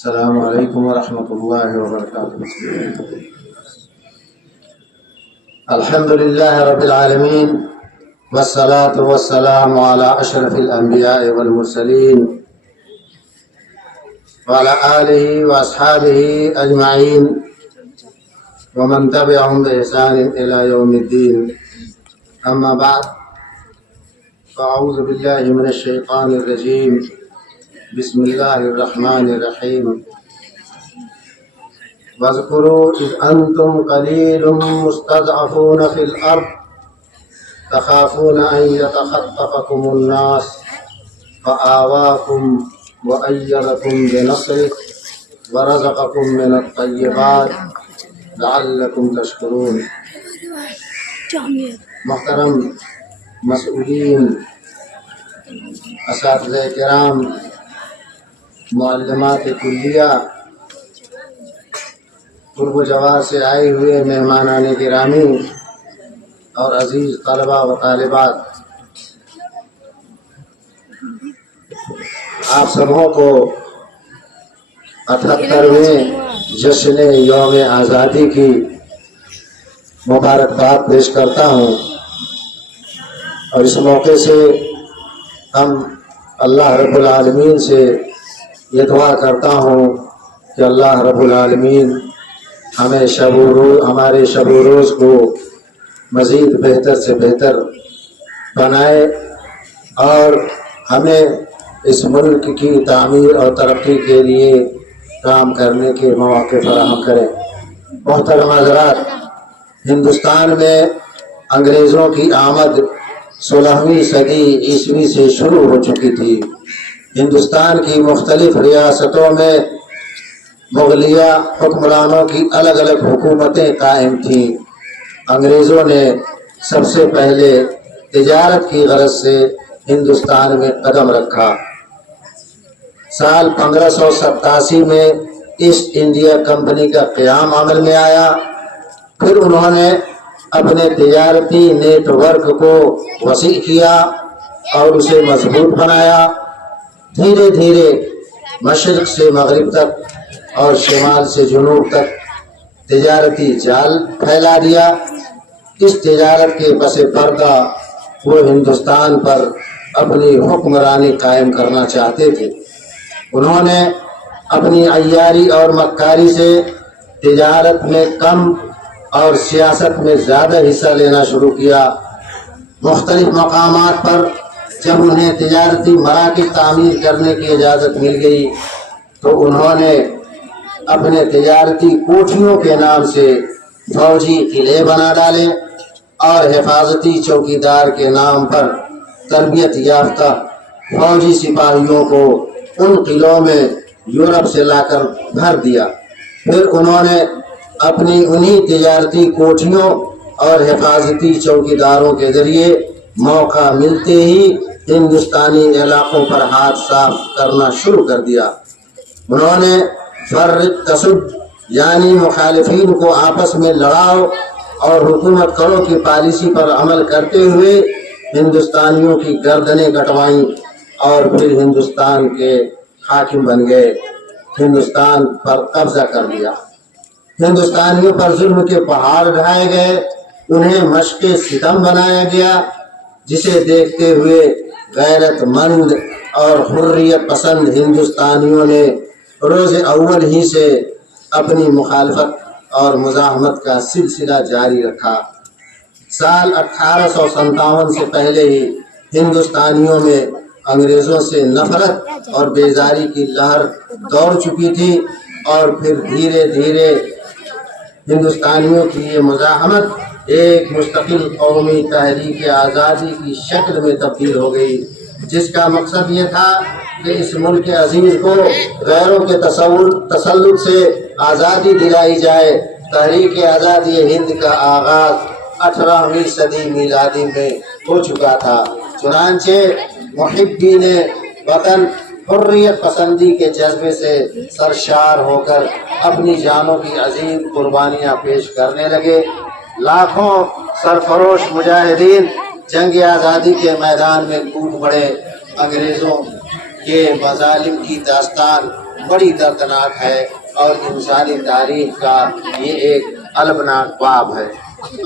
السلام علیکم ورحمۃ اللہ وبرکاتہ۔ الحمد للہ رب العالمین والصلاة والسلام علی اشرف الانبیاء والمرسلین وعلی آلہ واصحابہ اجمعین ومن تبعهم بإحسان الى یوم الدین، اما بعد فاعوذ باللہ من الشیطان الرجیم، بسم اللہ الرحمن الرحیم۔ واذکروا اذ انتم قلیل مستضعفون فی الارض تخافون ان یتخطفکم الناس فآواکم وأیدکم بنصرہ ورزقکم من الطیبات لعلکم تشکرون۔ محترم مسئولین، اساتذہ کرام، معلمات کلیہ، قرب و جوار سے آئے ہوئے مہمانان گرامی اور عزیز طلبہ و طالبات، آپ سبوں کو 78ویں جشن یوم آزادی کی مبارکباد پیش کرتا ہوں، اور اس موقع سے ہم اللہ رب العالمین سے یہ دعا کرتا ہوں کہ اللہ رب العالمین ہمیں ہمارے شب و روز کو مزید بہتر سے بہتر بنائے اور ہمیں اس ملک کی تعمیر اور ترقی کے لیے کام کرنے کے مواقع فراہم کرے۔ محترم حضرات، ہندوستان میں انگریزوں کی آمد 16ویں صدی عیسوی سے شروع ہو چکی تھی۔ ہندوستان کی مختلف ریاستوں میں مغلیہ حکمرانوں کی الگ الگ حکومتیں قائم تھیں۔ انگریزوں نے سب سے پہلے تجارت کی غرض سے ہندوستان میں قدم رکھا۔ سال 1587 میں ایسٹ انڈیا کمپنی کا قیام عمل میں آیا۔ پھر انہوں نے اپنے تجارتی نیٹ ورک کو وسیع کیا اور اسے مضبوط بنایا۔ دھیرے دھیرے مشرق سے مغرب تک اور شمال سے جنوب تک تجارتی جال پھیلا دیا۔ اس تجارت کے پس پردہ وہ ہندوستان پر اپنی حکمرانی قائم کرنا چاہتے تھے۔ انہوں نے اپنی عیاری اور مکاری سے تجارت میں کم اور سیاست میں زیادہ حصہ لینا شروع کیا۔ مختلف مقامات پر جب انہیں تجارتی مراکز تعمیر کرنے کی اجازت مل گئی تو انہوں نے اپنے تجارتی کوٹھیوں کے نام سے فوجی قلعے بنا ڈالے اور حفاظتی چوکیدار کے نام پر تربیت یافتہ فوجی سپاہیوں کو ان قلعوں میں یورپ سے لا کر بھر دیا۔ پھر انہوں نے اپنی انہی تجارتی کوٹھیوں اور حفاظتی چوکیداروں کے ذریعے موقع ملتے ہی ہندوستانی علاقوں پر ہاتھ صاف کرنا شروع کر دیا۔ انہوں نے فرق تصد یعنی مخالفین کو آپس میں لڑاؤ اور حکومت کرو کی پالیسی پر عمل کرتے ہوئے ہندوستانیوں کی گردنیں کٹوائیں اور پھر ہندوستان کے حاکم بن گئے۔ ہندوستان پر قبضہ کر لیا۔ ہندوستانیوں پر ظلم کے پہاڑ ڈھائے گئے، انہیں مشق ستم بنایا گیا، جسے دیکھتے ہوئے غیرت مند اور حریت پسند ہندوستانیوں نے روز اول ہی سے اپنی مخالفت اور مزاحمت کا سلسلہ جاری رکھا۔ سال 1857 سے پہلے ہی ہندوستانیوں میں انگریزوں سے نفرت اور بیزاری کی لہر دوڑ چکی تھی، اور پھر دھیرے دھیرے ہندوستانیوں کی یہ مزاحمت ایک مستقل قومی تحریک آزادی کی شکل میں تبدیل ہو گئی، جس کا مقصد یہ تھا کہ اس ملک عزیز کو غیروں کے تسلط سے آزادی دلائی جائے۔ تحریک آزادی ہند کا آغاز 18ویں صدی میلادی میں ہو چکا تھا۔ چنانچہ محبین وطن حریت پسندی کے جذبے سے سرشار ہو کر اپنی جانوں کی عظیم قربانیاں پیش کرنے لگے۔ لاکھوں سرفروش مجاہدین جنگ آزادی کے میدان میں کود پڑے۔ انگریزوں کے مظالم کی داستان بڑی دردناک ہے اور انسانی تاریخ کا یہ ایک المناک باب ہے۔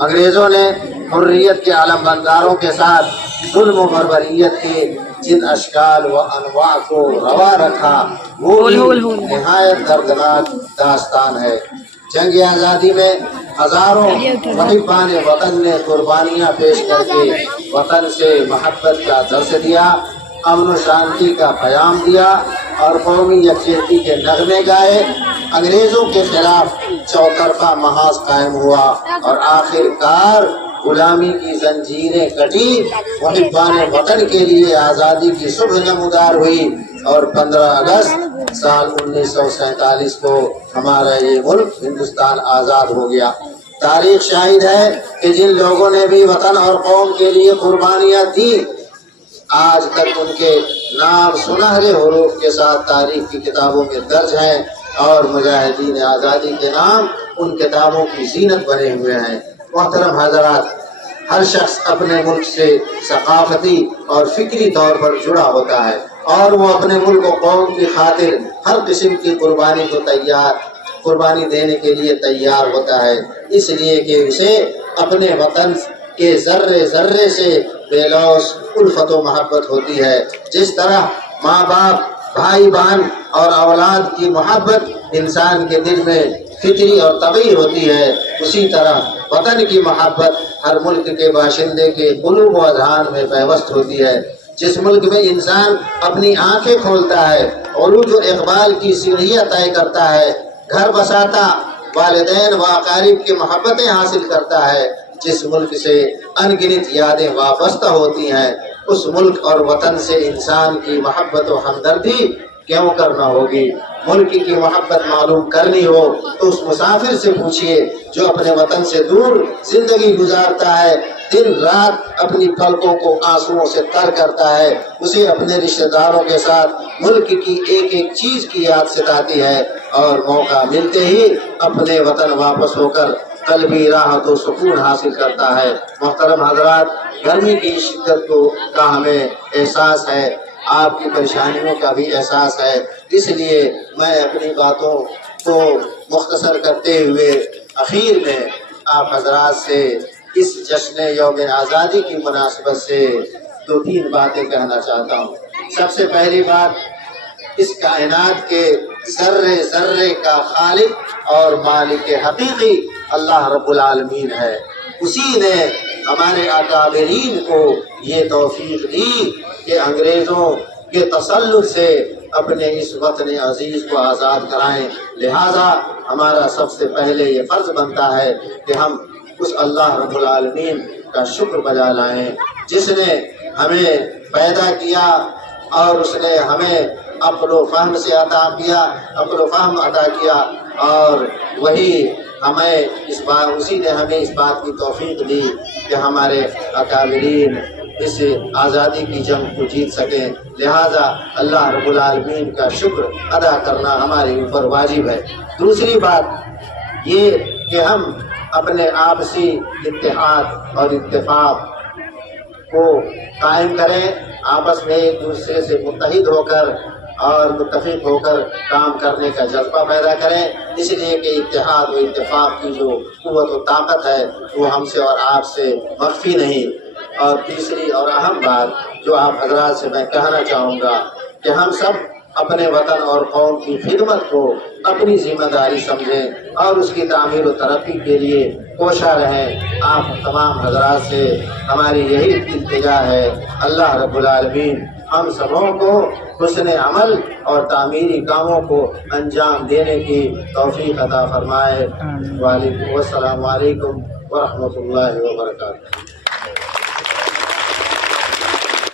انگریزوں نے حریت کے علم برداروں کے ساتھ ظلم و بربریت کے جن اشکال و انواع کو روا رکھا وہ بھی نہایت دردناک داستان ہے۔ جنگ آزادی میں ہزاروں محبان وطن نے قربانیاں پیش کر کے وطن سے محبت کا درس دیا، امن و شانتی کا پیام دیا اور قومی یکجہتی کے نغمے گائے۔ انگریزوں کے خلاف چوطرفہ محاذ قائم ہوا اور آخر کار غلامی کی زنجیریں کٹی، محبان وطن کے لیے آزادی کی صبح نمودار ہوئی اور 15 اگست سال 1947 کو ہمارا یہ ملک ہندوستان آزاد ہو گیا۔ تاریخ شاہد ہے کہ جن لوگوں نے بھی وطن اور قوم کے لیے قربانیاں دیں آج تک ان کے نام سنہرے حروف کے ساتھ تاریخ کی کتابوں میں درج ہیں اور مجاہدین آزادی کے نام ان کتابوں کی زینت بنے ہوئے ہیں۔ محترم حضرات، ہر شخص اپنے ملک سے ثقافتی اور فکری طور پر جڑا ہوتا ہے اور وہ اپنے ملک و قوم کی خاطر ہر قسم کی قربانی دینے کے لیے تیار ہوتا ہے، اس لیے کہ اسے اپنے وطن کے ذرے ذرے سے بے لوث الفت و محبت ہوتی ہے۔ جس طرح ماں باپ، بھائی بہن اور اولاد کی محبت انسان کے دل میں فطری اور طبعی ہوتی ہے، اسی طرح وطن کی محبت ہر ملک کے باشندے کے قلوب و اذہان میں پیوست ہوتی ہے۔ جس ملک میں انسان اپنی آنکھیں کھولتا ہے، عروج و اقبال کی سیڑھیاں طے کرتا ہے، گھر بساتا، والدین و اقارب کی محبتیں حاصل کرتا ہے، جس ملک سے ان گنت یادیں وابستہ ہوتی ہیں، اس ملک اور وطن سے انسان کی محبت و ہمدردی کیوں کرنا ہوگی؟ ملک کی محبت معلوم کرنی ہو تو اس مسافر سے پوچھئے جو اپنے وطن سے دور زندگی گزارتا ہے، دن رات اپنی پلکوں کو آنسوؤں سے تر کرتا ہے، اسے اپنے رشتہ داروں کے ساتھ ملک کی ایک ایک چیز کی یاد ستاتی ہے اور موقع ملتے ہی اپنے وطن واپس ہو کر قلبی راحت و سکون حاصل کرتا ہے۔ محترم حضرات، گرمی کی شدت کا ہمیں احساس ہے، آپ کی پریشانیوں کا بھی احساس ہے، اس لیے میں اپنی باتوں کو مختصر کرتے ہوئے اخیر میں آپ حضرات سے اس جشن یوم آزادی کی مناسبت سے 2-3 باتیں کہنا چاہتا ہوں۔ سب سے پہلی بات، اس کائنات کے ذرے ذرے کا خالق اور مالک حقیقی اللہ رب العالمین ہے۔ اسی نے ہمارے اکابرین کو یہ توفیق دی کہ انگریزوں کے تسلط سے اپنے اس وطن عزیز کو آزاد کرائیں، لہذا ہمارا سب سے پہلے یہ فرض بنتا ہے کہ ہم اس اللہ رب العالمین کا شکر بجا لائیں جس نے ہمیں پیدا کیا اور اس نے ہمیں عقل و فہم سے عطا کیا اور وہی ہمیں اسی نے ہمیں اس بات کی توفیق دی کہ ہمارے اکابرین اس آزادی کی جنگ کو جیت سکیں، لہذا اللہ رب العالمین کا شکر ادا کرنا ہمارے اوپر واجب ہے۔ دوسری بات یہ کہ ہم اپنے آپسی اتحاد اور اتفاق کو قائم کریں، آپس میں ایک دوسرے سے متحد ہو کر اور متفق ہو کر کام کرنے کا جذبہ پیدا کریں، اس لیے کہ اتحاد و اتفاق کی جو قوت و طاقت ہے وہ ہم سے اور آپ سے مخفی نہیں۔ اور تیسری اور اہم بات جو آپ حضرات سے میں کہنا چاہوں گا کہ ہم سب اپنے وطن اور قوم کی خدمت کو اپنی ذمہ داری سمجھیں اور اس کی تعمیر و ترقی کے لیے کوشاں رہیں۔ آپ تمام حضرات سے ہماری یہی التجا ہے، اللہ رب العالمین ہم سبوں کو حسن عمل اور تعمیری کاموں کو انجام دینے کی توفیق عطا فرمائے۔ والسلام علیکم ورحمۃ اللہ وبرکاتہ۔